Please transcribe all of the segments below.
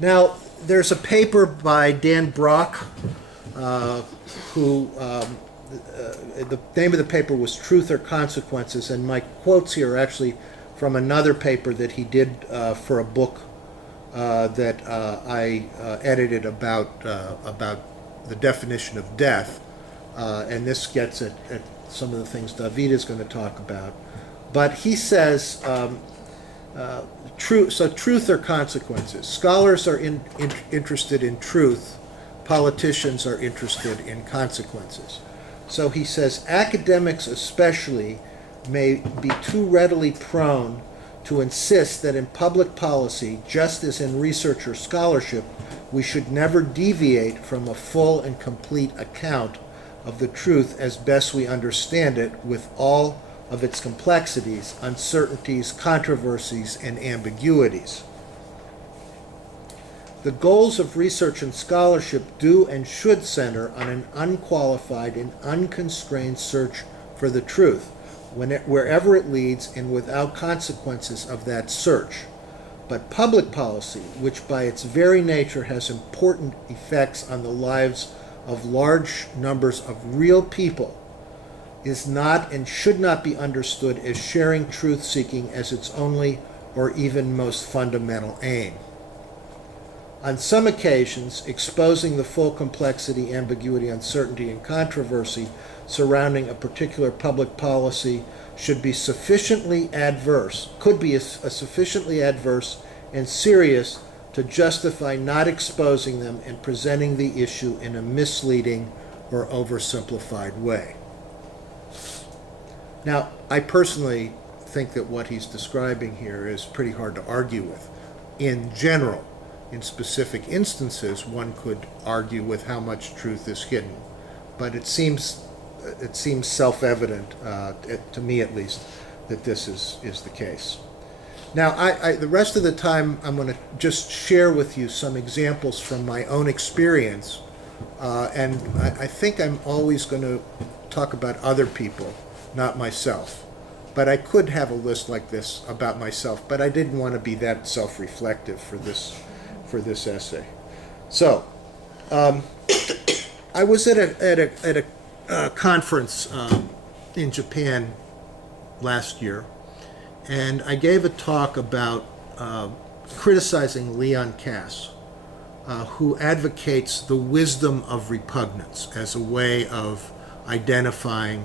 Now, there's a paper by Dan Brock, who the name of the paper was Truth or Consequences, and my quotes here are actually from another paper that he did for a book that I edited about the definition of death, and this gets at some of the things David is going to talk about. But he says, truth or consequences. Scholars are interested in truth. Politicians are interested in consequences. So he says, academics especially may be too readily prone to insist that in public policy, just as in research or scholarship, we should never deviate from a full and complete account of the truth as best we understand it, with all of its complexities, uncertainties, controversies, and ambiguities. The goals of research and scholarship do and should center on an unqualified and unconstrained search for the truth, wherever it leads and without consequences of that search. But public policy, which by its very nature has important effects on the lives of large numbers of real people, is not and should not be understood as sharing truth-seeking as its only or even most fundamental aim. On some occasions, exposing the full complexity, ambiguity, uncertainty, and controversy surrounding a particular public policy should be sufficiently adverse, could be sufficiently adverse and serious to justify not exposing them and presenting the issue in a misleading or oversimplified way. Now, I personally think that what he's describing here is pretty hard to argue with. In general, in specific instances, one could argue with how much truth is hidden, but it seems self-evident, to me at least, that this is the case. Now, the rest of the time, I'm going to just share with you some examples from my own experience, and I think I'm always going to talk about other people, not myself. But I could have a list like this about myself, but I didn't want to be that self-reflective for this essay. So, I was at a conference in Japan last year, and I gave a talk about criticizing Leon Kass, who advocates the wisdom of repugnance as a way of identifying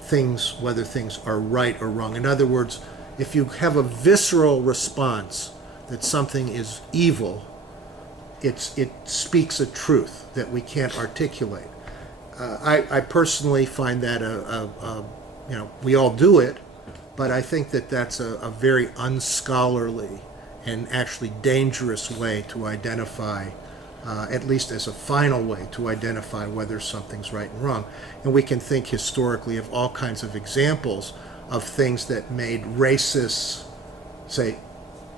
things, whether things are right or wrong. In other words, if you have a visceral response that something is evil, it speaks a truth that we can't articulate. I personally find that we all do it, but I think that that's a very unscholarly and actually dangerous way to identify, at least as a final way to identify whether something's right and wrong. And we can think historically of all kinds of examples of things that made racists, say,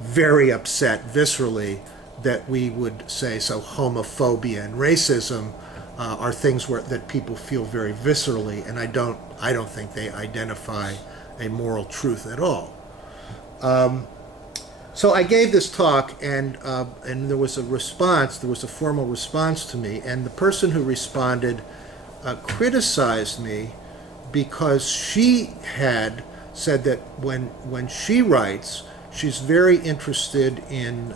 very upset viscerally, that we would say, so homophobia and racism are things that people feel very viscerally, and I don't think they identify a moral truth at all. So I gave this talk, and there was a response. There was a formal response to me, and the person who responded criticized me because she had said that when she writes, she's very interested in.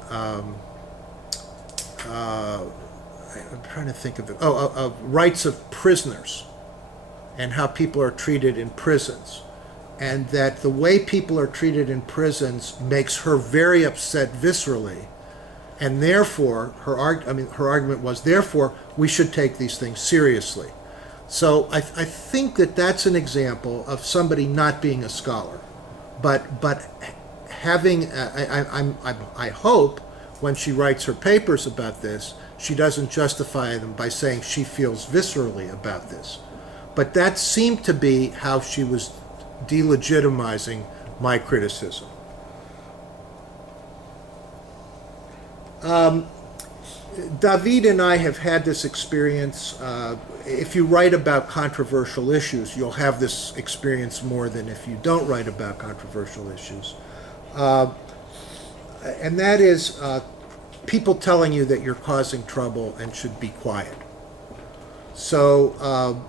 I'm trying to think of it. Rights of prisoners and how people are treated in prisons. And that the way people are treated in prisons makes her very upset viscerally. And therefore, her argument was, therefore, we should take these things seriously. So I think that that's an example of somebody not being a scholar, but having, I hope, when she writes her papers about this, she doesn't justify them by saying she feels viscerally about this. But that seemed to be how she was delegitimizing my criticism. David and I have had this experience. If you write about controversial issues, you'll have this experience more than if you don't write about controversial issues. And that is people telling you that you're causing trouble and should be quiet. So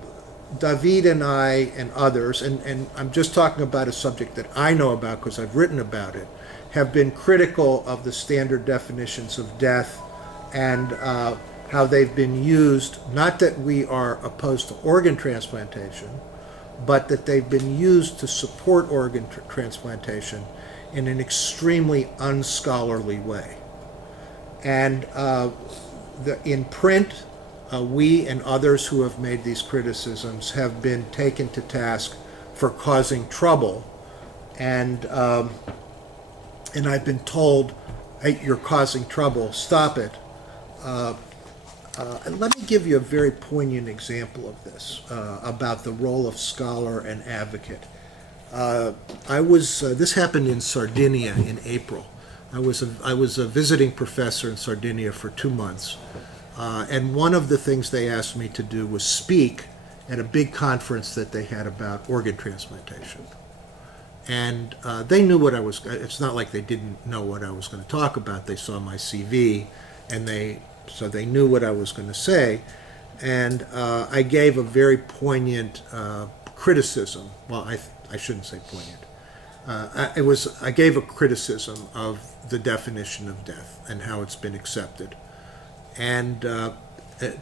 David and I and others, and I'm just talking about a subject that I know about because I've written about it, have been critical of the standard definitions of death and how they've been used, not that we are opposed to organ transplantation, but that they've been used to support organ transplantation in an extremely unscholarly way. And in print, we and others who have made these criticisms have been taken to task for causing trouble, and I've been told, hey, you're causing trouble, stop it. And let me give you a very poignant example of this, about the role of scholar and advocate. This happened in Sardinia in April. I was a visiting professor in Sardinia for 2 months, and one of the things they asked me to do was speak at a big conference that they had about organ transplantation. And they knew what I was, it's not like they didn't know what I was going to talk about. They saw my CV, and so they knew what I was going to say. And I gave a very poignant criticism. Well, I shouldn't say poignant. I gave a criticism of the definition of death and how it's been accepted. And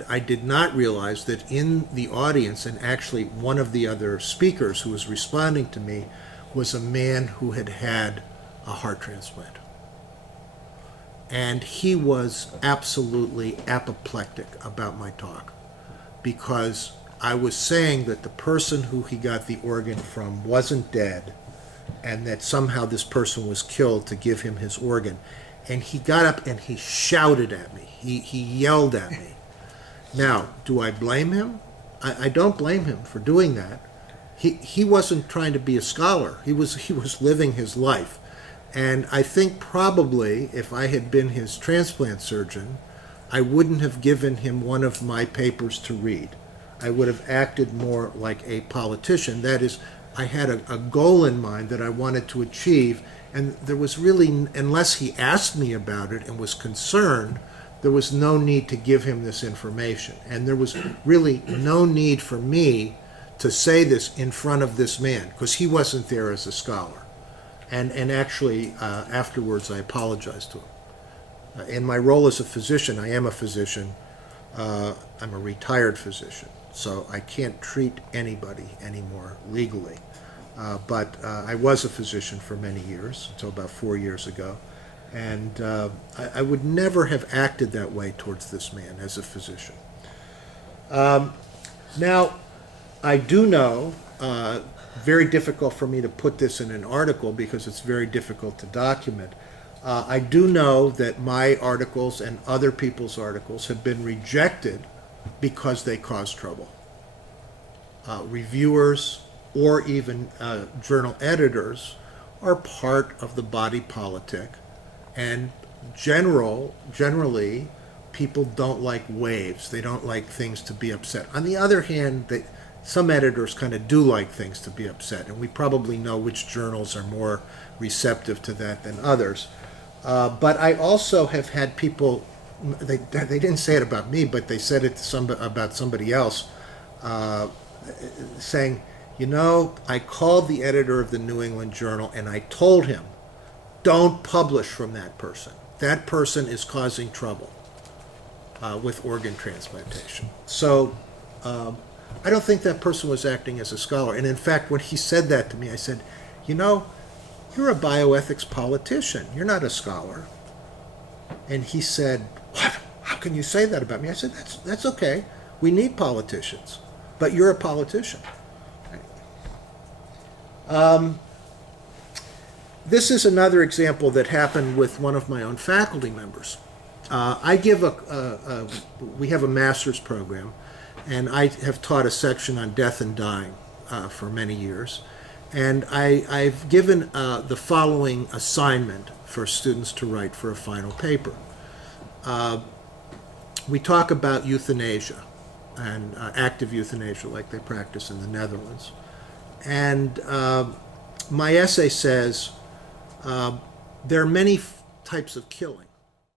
I did not realize that in the audience, and actually one of the other speakers who was responding to me was a man who had had a heart transplant. And he was absolutely apoplectic about my talk, because I was saying that the person who he got the organ from wasn't dead, and that somehow this person was killed to give him his organ. And he got up and he shouted at me. He yelled at me. Now, do I blame him? I don't blame him for doing that. He wasn't trying to be a scholar. He was living his life. And I think probably if I had been his transplant surgeon, I wouldn't have given him one of my papers to read. I would have acted more like a politician. That is, I had a goal in mind that I wanted to achieve, and there was really, unless he asked me about it and was concerned, there was no need to give him this information. And there was really no need for me to say this in front of this man, because he wasn't there as a scholar. And actually, afterwards, I apologized to him. In my role as a physician, I am a physician. I'm a retired physician, so I can't treat anybody anymore legally. But I was a physician for many years, until about 4 years ago. And I would never have acted that way towards this man as a physician. Now, I do know, very difficult for me to put this in an article because it's very difficult to document. I do know that my articles and other people's articles have been rejected because they cause trouble. Reviewers or even journal editors are part of the body politic, and generally people don't like waves. They don't like things to be upset. On the other hand, some editors kind of do like things to be upset, and we probably know which journals are more receptive to that than others. But I also have had people, they didn't say it about me, but they said it about somebody else, saying, you know, I called the editor of the New England Journal and I told him, don't publish from that person. That person is causing trouble with organ transplantation. So I don't think that person was acting as a scholar. And in fact, when he said that to me, I said, you know, you're a bioethics politician. You're not a scholar. And he said, what? How can you say that about me? I said, that's okay. We need politicians. But you're a politician. This is another example that happened with one of my own faculty members. I give we have a master's program, and I have taught a section on death and dying for many years. And I've given the following assignment for students to write for a final paper. We talk about euthanasia and active euthanasia like they practice in the Netherlands. And my essay says there are many types of killing.